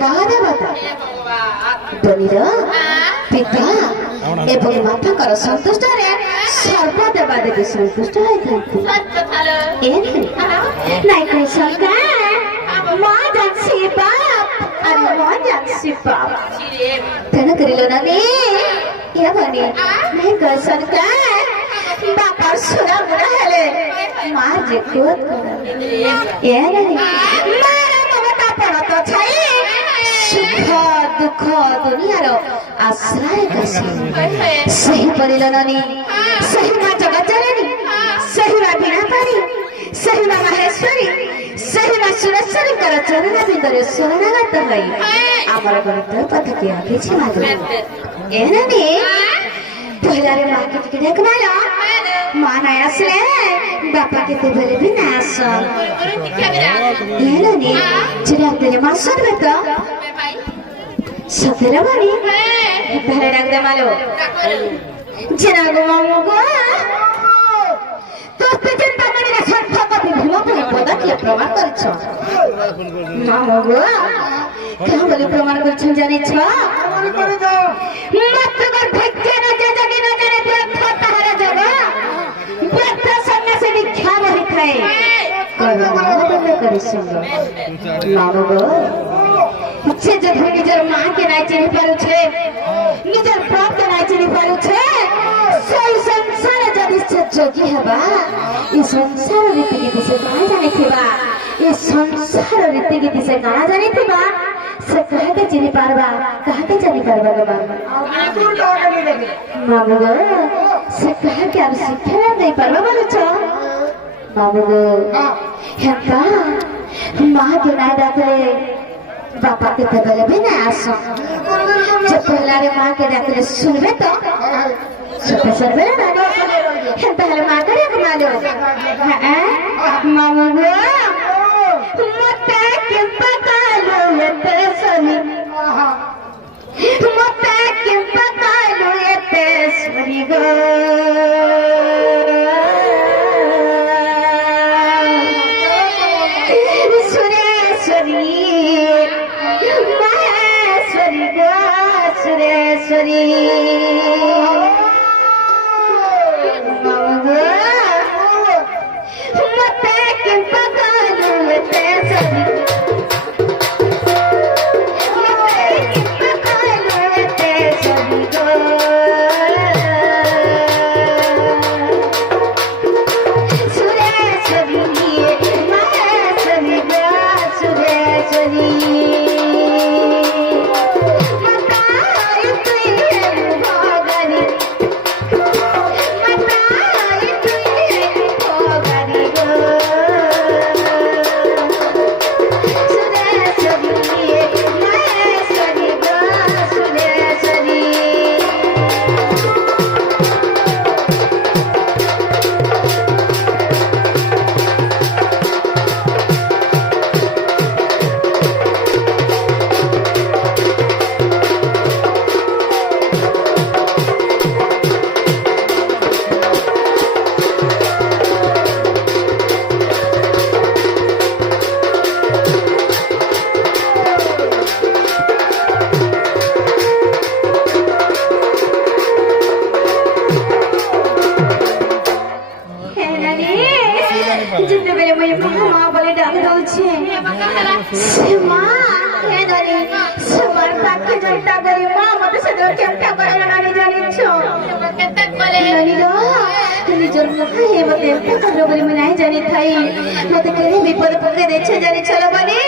देवा देवता बनिर पिता एवं माताकर संतुष्ट सर्वदेवा देवी संतुष्ट नाई कोई सरकार माँ जासी बाप अरे माँ जासी बाप तेना करिलो नानी ये बनी नाई कोई सरकार बापर सुरा बुरा हेले माँ जे कोत करा ये नहीं मारा ममता पड़ा तो छाई सुख दुख दुनिया रो आश्रय कसी सही परिलो नानी सही माँ जगत जननी सही माँ बिना पारी सही माँ महेश्वरी सही माँ सुरेश्वरी कर चरण बिंदरे शरणागत हई आमर गणित पथ के आगे छिमा दो ए नानी पहला रे माँ के देख ना माँ ना आसले बापा के तो भले भी ना आस ये नानी चला तेरे माँ सुन बेटा सतेरा बारी पहले रख दे मालो जना गो मामू गो तो चिंता करी ना सब का विभिन्न पदा के प्रमाण कर छ मामू गो क्या बोले प्रमाण कर छ जाने छ मत कर भक्ति न जगे न जाने व्यर्थ तारा जगा व्यर्थ सन्यासी दीक्षा नहीं खाए कर करी सुन मामू गो इच्छे जब निजर माँ के नाई चिनी पारू छे निजर बाप के नाई चिनी पारू छे सोई संसार जब इच्छे जोगी है बा इस संसार रीति गीति से गाना जाने थी बा ये संसार रीति गीति से गाना जाने थी बा से कहे के चिनी पारबा कहे के चिनी पारबा के मामू गो से कहे के अब शिक्षा नहीं पारबा बोलो छो मामू गो है का माँ के नाई डाकरे बापा के तबले भी ना आसो जब पहला रे माँ के डाकरे सुनबे तो सुनबे सुनबे ना पहले माँ करे कमा लो मामू गो मत के पता लो ये तेसनी मत के पता लो ये तेसनी गो विपद पकड़े देखे जाने चलो बने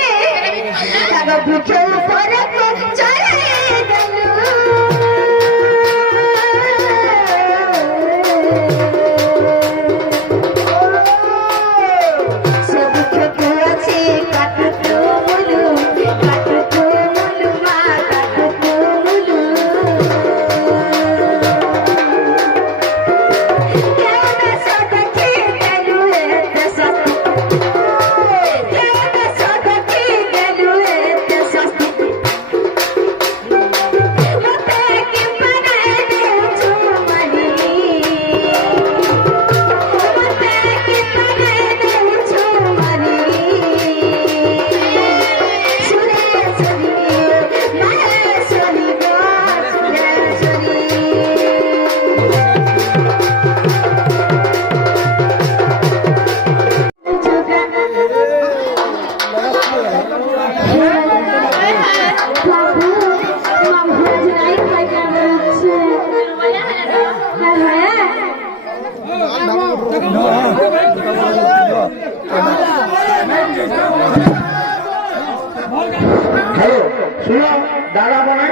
हेलो सुनो दादा बने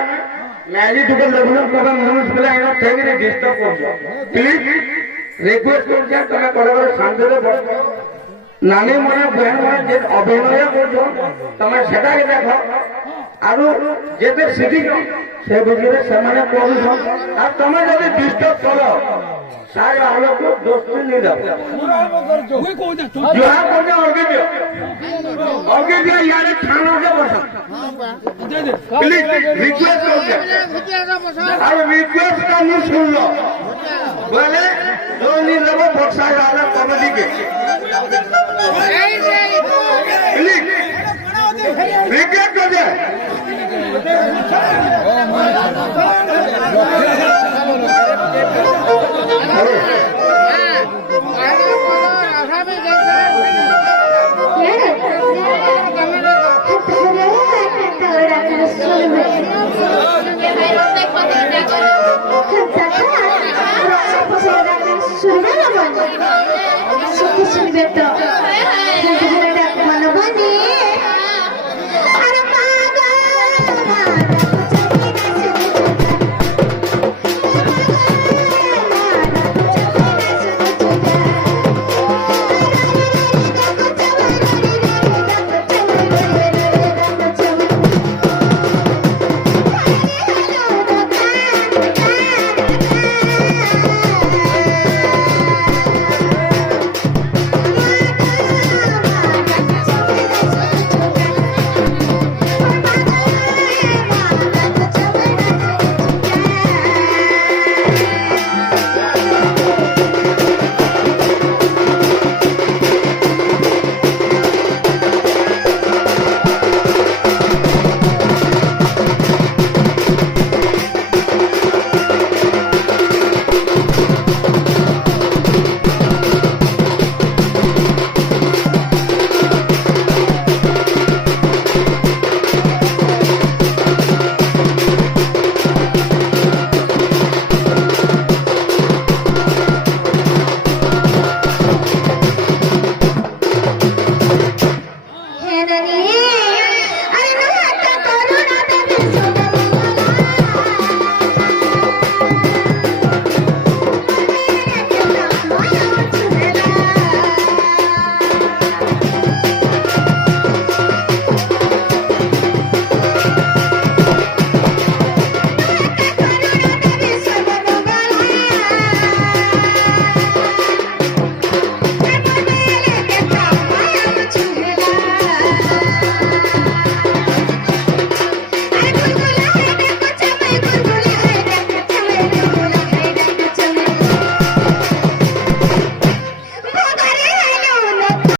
मैजिक टुकल डेवलप करबा मनुष्य बेला एनो ठेगरे डिस्टर्ब करछो प्लीज रिक्वेस्ट करछे तमे करे करे शांति रे बसो नानी मने बहन मने जे अभिनय करछो तमे सेटा के देखो आरो जेते सिटी से बुझिरे से माने करूछो आ तमे जदी डिस्टर्ब करो सारे आलो को दोस्ती नहीं दो ওই কই না চল जो हां को दियो यारे खानो के बसा দে দে प्लीज रिक्वेस्ट करछे अरे रिक्वेस्ट का नहीं सुन लो बोले जो नहीं रहो बक्सा वाला कॉमेडी के प्लीज रिक्वेस्ट कर दे सुनबे तो